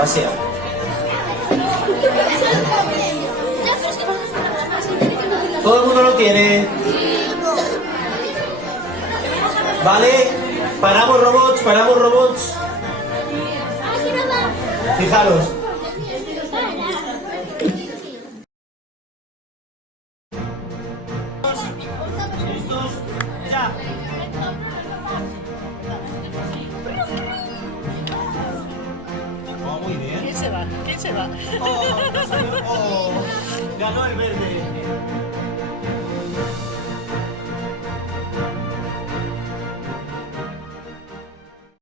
pasea. Todo el mundo lo tiene. Vale, paramos robots, paramos robots. Fijaros. ¿Listos? Ya. Oh, muy bien. ¿Quién se va? ¿Quién se va? Oh, ganó el verde.